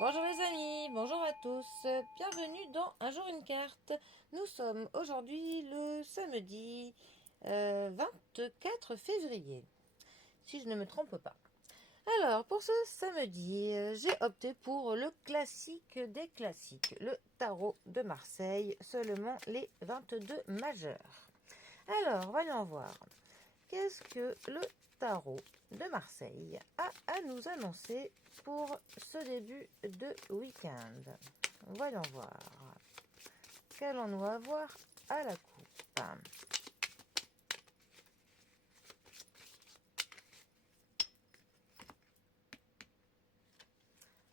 Bonjour les amis, bonjour à tous, bienvenue dans Un jour une carte. Nous sommes aujourd'hui le samedi 24 février, si je ne me trompe pas. Alors, pour ce samedi, j'ai opté pour le classique des classiques, le tarot de Marseille, seulement les 22 majeurs. Alors, voyons voir. Qu'est-ce que le tarot de Marseille a à nous annoncer pour ce début de week-end? Voyons voir. Qu'allons-nous avoir à la coupe?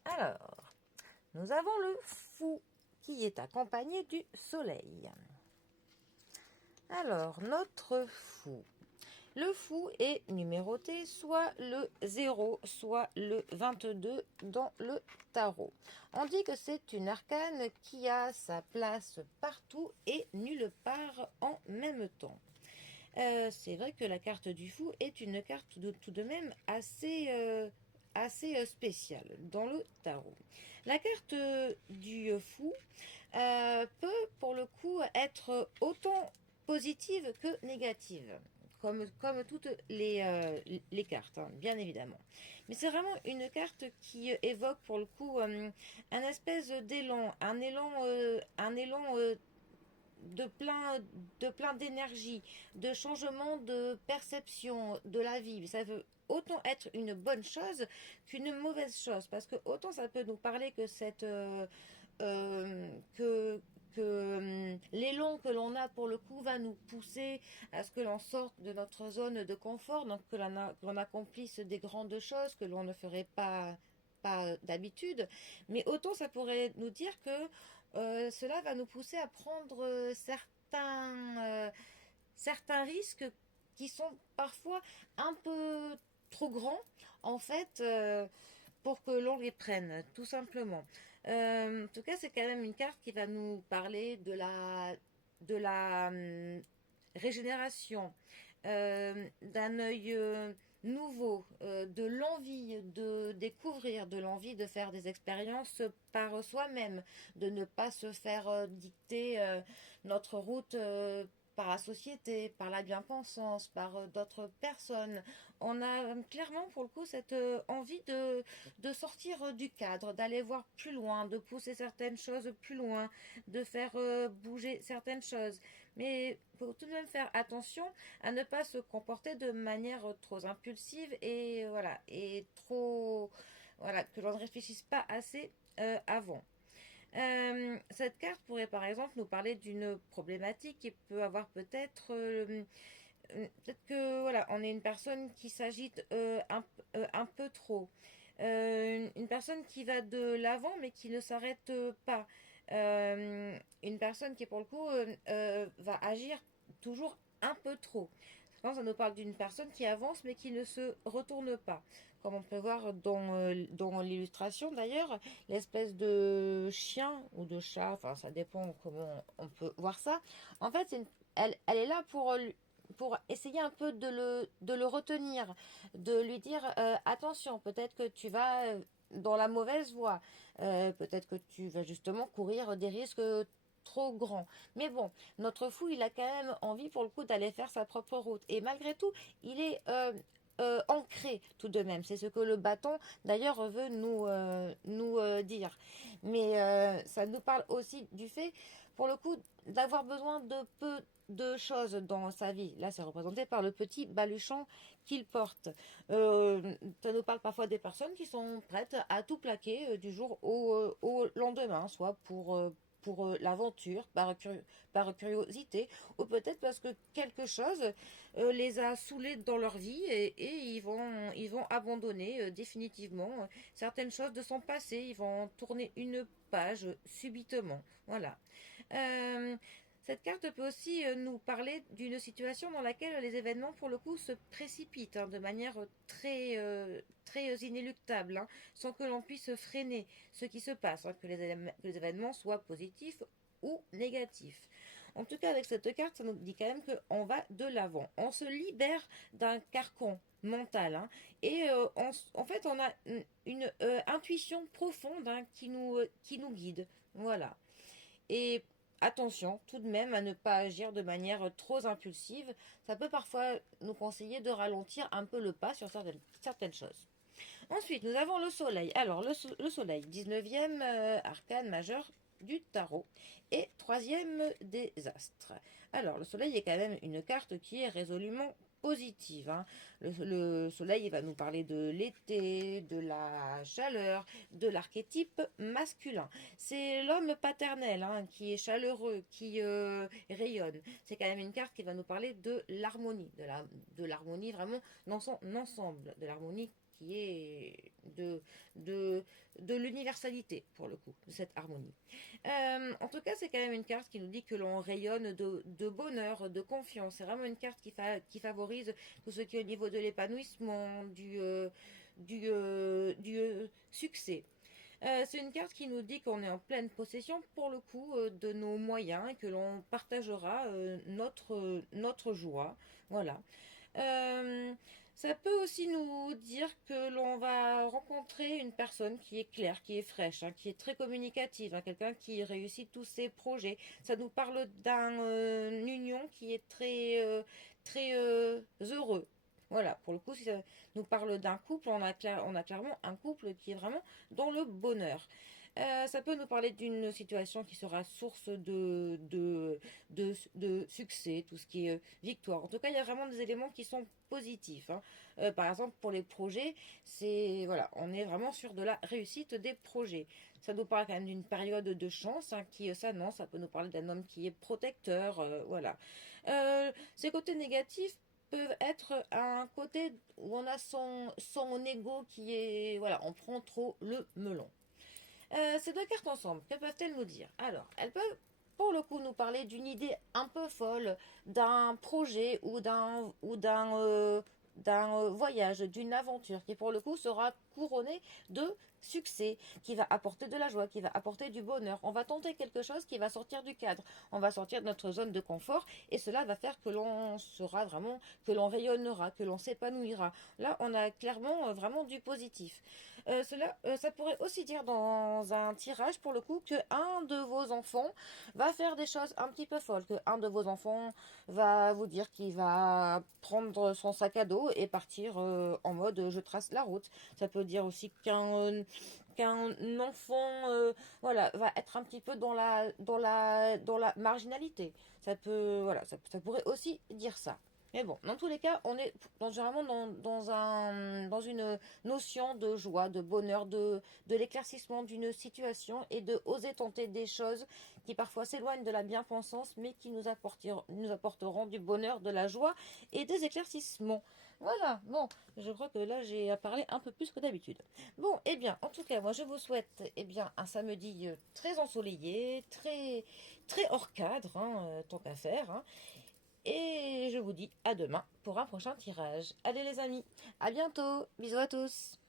Alors, nous avons le fou qui est accompagné du soleil. Alors, notre fou. Le fou est numéroté soit le 0, soit le 22 dans le tarot. On dit que c'est une arcane qui a sa place partout et nulle part en même temps. C'est vrai que la carte du fou est une carte tout de même assez spéciale dans le tarot. La carte du fou peut pour le coup être autant positive que négative. Comme toutes les cartes, hein, bien évidemment. Mais c'est vraiment une carte qui évoque pour le coup un espèce d'élan, un élan de plein d'énergie, de changement de perception de la vie. Ça veut autant être une bonne chose qu'une mauvaise chose, parce que autant ça peut nous parler que l'élan que l'on a pour le coup va nous pousser à ce que l'on sorte de notre zone de confort, donc que l'on accomplisse des grandes choses que l'on ne ferait pas d'habitude, mais autant ça pourrait nous dire que cela va nous pousser à prendre certains risques qui sont parfois un peu trop grands, en fait, pour que l'on les prenne, tout simplement. En tout cas, c'est quand même une carte qui va nous parler de la régénération, d'un œil nouveau, de l'envie de découvrir, de l'envie de faire des expériences par soi-même, de ne pas se faire dicter notre route par la société, par la bien-pensance, par d'autres personnes. On a clairement pour le coup cette envie de sortir du cadre, d'aller voir plus loin, de pousser certaines choses plus loin, de faire bouger certaines choses. Mais il faut tout de même faire attention à ne pas se comporter de manière trop impulsive et voilà, et trop, voilà, que l'on ne réfléchisse pas assez avant. Cette carte pourrait par exemple nous parler d'une problématique qui peut avoir peut-être que voilà, on est une personne qui s'agite un peu trop. Une personne qui va de l'avant mais qui ne s'arrête pas. Une personne qui pour le coup va agir toujours un peu trop. Ça nous parle d'une personne qui avance mais qui ne se retourne pas. Comme on peut voir dans l'illustration d'ailleurs, l'espèce de chien ou de chat, enfin ça dépend comment on peut voir ça. En fait, elle est là pour essayer un peu de le retenir, de lui dire attention, peut-être que tu vas dans la mauvaise voie, peut-être que tu vas justement courir des risques trop grands. Mais bon, notre fou, il a quand même envie pour le coup d'aller faire sa propre route. Et malgré tout, il est ancré tout de même. C'est ce que le bâton d'ailleurs veut nous dire. Mais ça nous parle aussi du fait, pour le coup, d'avoir besoin de peu de choses dans sa vie. Là, c'est représenté par le petit baluchon qu'il porte. Ça nous parle parfois des personnes qui sont prêtes à tout plaquer du jour au lendemain, soit pour l'aventure, par curiosité, ou peut-être parce que quelque chose les a saoulés dans leur vie et ils vont abandonner définitivement certaines choses de son passé. Ils vont tourner une page subitement. Voilà. Euh, cette carte peut aussi nous parler d'une situation dans laquelle les événements, pour le coup, se précipitent hein, de manière très inéluctable, hein, sans que l'on puisse freiner ce qui se passe, hein, que les événements soient positifs ou négatifs. En tout cas, avec cette carte, ça nous dit quand même qu'on va de l'avant. On se libère d'un carcan mental, hein, et en fait, on a une intuition profonde, hein, qui nous guide. Voilà. Et attention tout de même à ne pas agir de manière trop impulsive. Ça peut parfois nous conseiller de ralentir un peu le pas sur certaines choses. Ensuite, nous avons le soleil. Alors, le soleil, 19e arcane majeur du tarot et troisième des astres. Alors, le soleil est quand même une carte qui est résolument positive, hein. Le soleil, il va nous parler de l'été, de la chaleur, de l'archétype masculin. C'est l'homme paternel, hein, qui est chaleureux, qui rayonne. C'est quand même une carte qui va nous parler de l'harmonie, de l'harmonie vraiment dans son ensemble, de l'harmonie qui est de, de l'universalité, pour le coup, de cette harmonie. En tout cas, c'est quand même une carte qui nous dit que l'on rayonne de bonheur, de confiance. C'est vraiment une carte qui favorise tout ce qui est au niveau de l'épanouissement, du succès. C'est une carte qui nous dit qu'on est en pleine possession, pour le coup, de nos moyens et que l'on partagera notre joie. Voilà. Euh, Ça peut aussi nous dire que l'on va rencontrer une personne qui est claire, qui est fraîche, hein, qui est très communicative, hein, quelqu'un qui réussit tous ses projets. Ça nous parle d'un union qui est très heureux. Voilà, pour le coup, si ça nous parle d'un couple, on a clairement un couple qui est vraiment dans le bonheur. Ça peut nous parler d'une situation qui sera source de succès, tout ce qui est victoire. En tout cas, il y a vraiment des éléments qui sont positifs, hein. Par exemple, pour les projets, voilà, on est vraiment sur de la réussite des projets. Ça nous parle quand même d'une période de chance, hein, qui s'annonce. Ça peut nous parler d'un homme qui est protecteur, voilà. Ces côtés négatifs peuvent être un côté où on a son ego qui est, voilà, on prend trop le melon. Ces deux cartes ensemble, que peuvent-elles nous dire? Alors, elles peuvent pour le coup nous parler d'une idée un peu folle, d'un projet ou d'un voyage, d'une aventure qui pour le coup sera couronné de succès, qui va apporter de la joie, qui va apporter du bonheur. On va tenter quelque chose qui va sortir du cadre, on va sortir de notre zone de confort et cela va faire que l'on sera vraiment, que l'on rayonnera, que l'on s'épanouira. Là, on a clairement vraiment du positif. Ça pourrait aussi dire dans un tirage, pour le coup, que un de vos enfants va faire des choses un petit peu folles, que un de vos enfants va vous dire qu'il va prendre son sac à dos et partir en mode je trace la route. Ça peut dire aussi qu'un enfant, voilà, va être un petit peu dans la marginalité. Ça pourrait aussi dire ça. Mais bon, dans tous les cas, on est vraiment dans une notion de joie, de bonheur, de l'éclaircissement d'une situation et de oser tenter des choses qui parfois s'éloignent de la bien-pensance, mais qui nous apporteront du bonheur, de la joie et des éclaircissements. Voilà, bon, je crois que là j'ai parlé un peu plus que d'habitude. Bon, eh bien, en tout cas, moi je vous souhaite un samedi très ensoleillé, très hors cadre, hein, tant qu'à faire, hein. Et je vous dis à demain pour un prochain tirage. Allez les amis, à bientôt, bisous à tous.